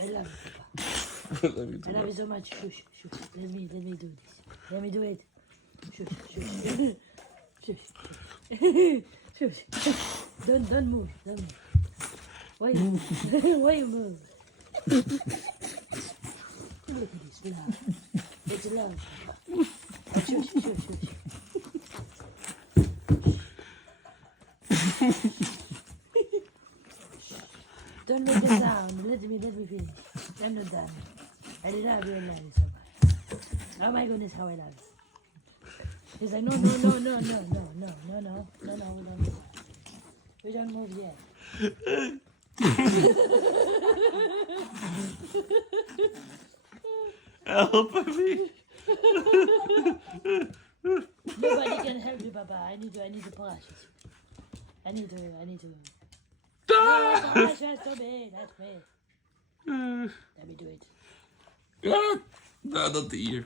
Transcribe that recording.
I love you, Papa. I love you I love you so much. Shush, shush. Let me do this. Let me do it. Shush, shush. Shush. Shush. Don't move. Don't move. Why you move? Why you move? Look at this love. It's love. Shush, shush, shush. Don't make a sound. Let me finish. I'm not done. I love you so much. Oh my goodness, how I love you. He's like, no, we don't move yet. Help me. Nobody can help you, Papa. I need to push. I need to. That's me. Let me do it. No, not the ear.